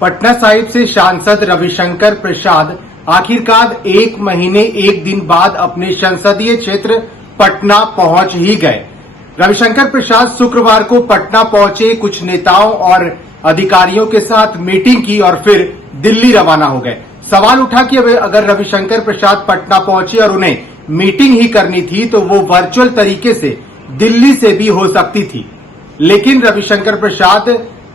पटना साहिब से सांसद रविशंकर प्रसाद आखिरकार 1 महीने 1 दिन बाद अपने संसदीय क्षेत्र पटना पहुंच ही गए। रविशंकर प्रसाद शुक्रवार को पटना पहुंचे, कुछ नेताओं और अधिकारियों के साथ मीटिंग की और फिर दिल्ली रवाना हो गए। सवाल उठा कि अगर रविशंकर प्रसाद पटना पहुंचे और उन्हें मीटिंग ही करनी थी तो वो वर्चुअल तरीके से दिल्ली से भी हो सकती थी। लेकिन रविशंकर प्रसाद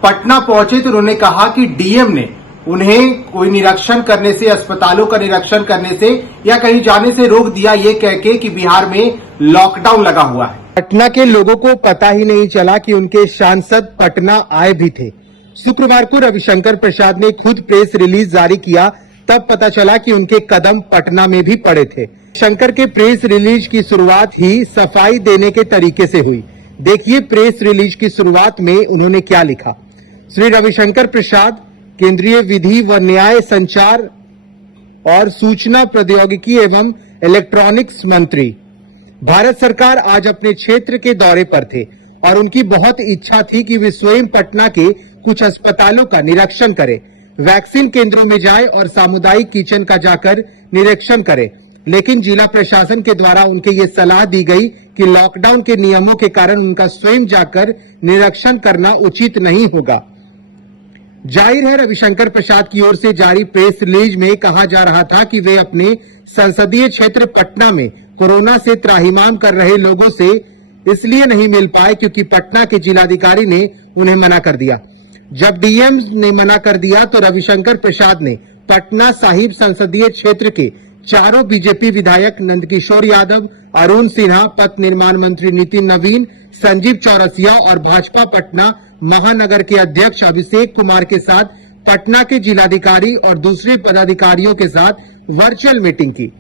पटना पहुंचे तो उन्होंने कहा कि डीएम ने उन्हें कोई निरीक्षण करने से, अस्पतालों का निरीक्षण करने से या कहीं जाने से रोक दिया, ये कह के कि बिहार में लॉकडाउन लगा हुआ है। पटना के लोगों को पता ही नहीं चला कि उनके सांसद पटना आए भी थे। शुक्रवार को रविशंकर प्रसाद ने खुद प्रेस रिलीज जारी किया, तब पता चला कि उनके कदम पटना में भी पड़े थे। शंकर के प्रेस रिलीज की शुरुआत ही सफाई देने के तरीके से हुई। देखिए प्रेस रिलीज की शुरुआत में उन्होंने क्या लिखा। श्री रविशंकर प्रसाद, केंद्रीय विधि व न्याय, संचार और सूचना प्रौद्योगिकी एवं इलेक्ट्रॉनिक्स मंत्री। भारत सरकार आज अपने क्षेत्र के दौरे पर थे और उनकी बहुत इच्छा थी कि वे स्वयं पटना के कुछ अस्पतालों का निरीक्षण करें, वैक्सीन केंद्रों में जाएं और सामुदायिक किचन का जाकर निरीक्षण करें। लेकिन जिला प्रशासन के द्वारा उनके ये सलाह दी गई कि लॉकडाउन के नियमों के कारण उनका स्वयं जाकर निरीक्षण करना उचित नहीं होगा। जाहिर है, रविशंकर प्रसाद की ओर से जारी प्रेस रिलीज में कहा जा रहा था कि वे अपने संसदीय क्षेत्र पटना में कोरोना से त्राहिमाम कर रहे लोगों से इसलिए नहीं मिल पाए क्योंकि पटना के जिलाधिकारी ने उन्हें मना कर दिया। जब डीएम ने मना कर दिया तो रविशंकर प्रसाद ने पटना साहिब संसदीय क्षेत्र के चारों बीजेपी विधायक नंदकिशोर यादव, अरुण सिन्हा, पथ निर्माण मंत्री नितिन नवीन, संजीव चौरसिया और भाजपा पटना महानगर के अध्यक्ष अभिषेक कुमार के साथ पटना के जिलाधिकारी और दूसरे पदाधिकारियों के साथ वर्चुअल मीटिंग की।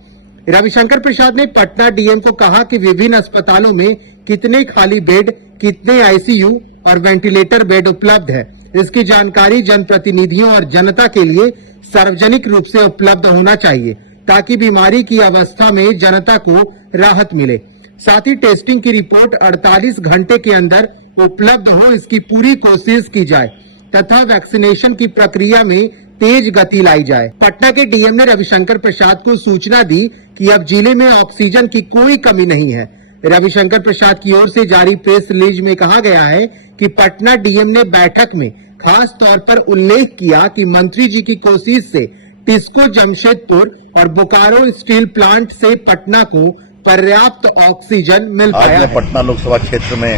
रविशंकर प्रसाद ने पटना डीएम को कहा कि विभिन्न अस्पतालों में कितने खाली बेड, कितने आईसीयू और वेंटिलेटर बेड उपलब्ध है, इसकी जानकारी जनप्रतिनिधियों और जनता के लिए सार्वजनिक रूप से उपलब्ध होना चाहिए ताकि बीमारी की अवस्था में जनता को राहत मिले। साथ ही टेस्टिंग की रिपोर्ट 48 घंटे के अंदर उपलब्ध हो, इसकी पूरी कोशिश की जाए तथा वैक्सीनेशन की प्रक्रिया में तेज गति लाई जाए। पटना के डीएम ने रविशंकर प्रसाद को सूचना दी कि अब जिले में ऑक्सीजन की कोई कमी नहीं है। रविशंकर प्रसाद की ओर से जारी प्रेस रिलीज में कहा गया है कि पटना डीएम ने बैठक में खास तौर पर उल्लेख किया कि मंत्री जी की कोशिश से टिस्को जमशेदपुर और बोकारो स्टील प्लांट से पटना को पर्याप्त ऑक्सीजन मिल पाया। आज मैं पटना लोकसभा क्षेत्र में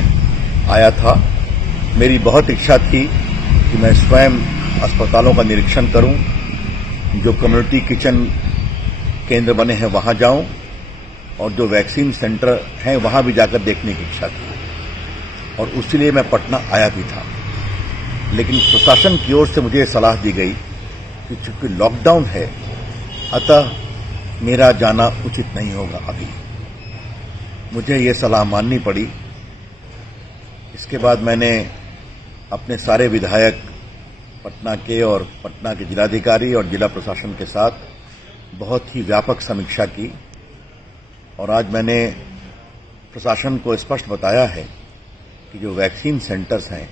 आया था। मेरी बहुत इच्छा थी कि मैं स्वयं अस्पतालों का निरीक्षण करूं, जो कम्युनिटी किचन केंद्र बने हैं वहां जाऊं और जो वैक्सीन सेंटर हैं वहां भी जाकर देखने की इच्छा थी और उसके मैं पटना आया भी था। लेकिन प्रशासन की ओर से मुझे सलाह दी गई कि चूंकि लॉकडाउन है अतः मेरा जाना उचित नहीं होगा। अभी मुझे ये सलाह माननी पड़ी। इसके बाद मैंने अपने सारे विधायक पटना के और पटना के जिलाधिकारी और जिला प्रशासन के साथ बहुत ही व्यापक समीक्षा की और आज मैंने प्रशासन को स्पष्ट बताया है कि जो वैक्सीन सेंटर्स हैं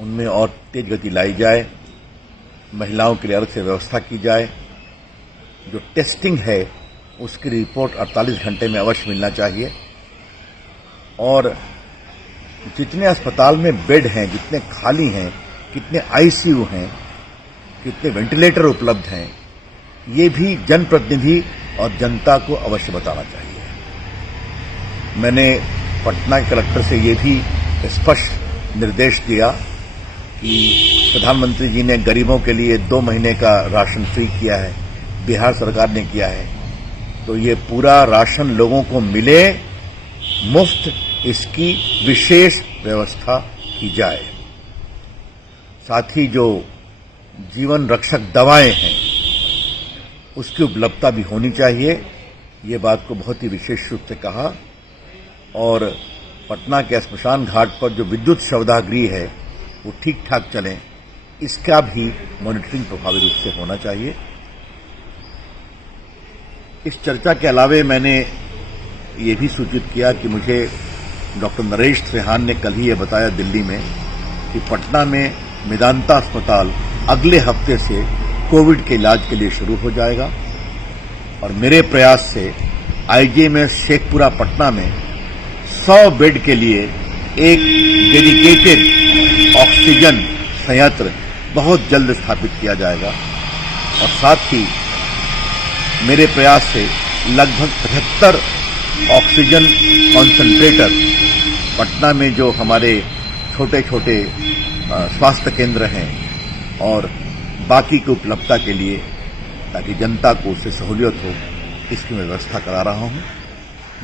उनमें और तेज गति लाई जाए, महिलाओं के लिए अलग से व्यवस्था की जाए, जो टेस्टिंग है उसकी रिपोर्ट 48 घंटे में अवश्य मिलना चाहिए और जितने अस्पताल में बेड हैं, जितने खाली हैं, कितने आईसीयू हैं, कितने वेंटिलेटर उपलब्ध हैं, ये भी जनप्रतिनिधि और जनता को अवश्य बताना चाहिए। मैंने पटना के कलेक्टर से ये भी स्पष्ट निर्देश दिया कि प्रधानमंत्री जी ने गरीबों के लिए 2 महीने का राशन फ्री किया है, बिहार सरकार ने किया है, तो ये पूरा राशन लोगों को मिले मुफ्त, इसकी विशेष व्यवस्था की जाए। साथ ही जो जीवन रक्षक दवाएं हैं उसकी उपलब्धता भी होनी चाहिए। ये बात को बहुत ही विशेष रूप से कहा और पटना के श्मशान घाट पर जो विद्युत शवदाह है वो ठीक ठाक चले, इसका भी मॉनिटरिंग प्रभावी रूप से होना चाहिए। इस चर्चा के अलावे मैंने ये भी सूचित किया कि मुझे डॉक्टर नरेश त्रेहान ने कल ही ये बताया दिल्ली में कि पटना में मेदांता अस्पताल अगले हफ्ते से कोविड के इलाज के लिए शुरू हो जाएगा और मेरे प्रयास से आईजीएमएस शेखपुरा पटना में 100 बेड के लिए एक डेडिकेटेड ऑक्सीजन संयंत्र बहुत जल्द स्थापित किया जाएगा और साथ ही मेरे प्रयास से लगभग 75 ऑक्सीजन कॉन्सेंट्रेटर पटना में जो हमारे छोटे छोटे स्वास्थ्य केंद्र हैं और बाकी की उपलब्धता के लिए ताकि जनता को उससे सहूलियत हो इसकी मैं व्यवस्था करा रहा हूं।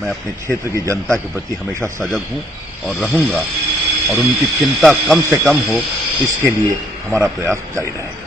मैं अपने क्षेत्र की जनता के प्रति हमेशा सजग हूं और रहूंगा और उनकी चिंता कम से कम हो इसके लिए हमारा प्रयास जारी रहेगा।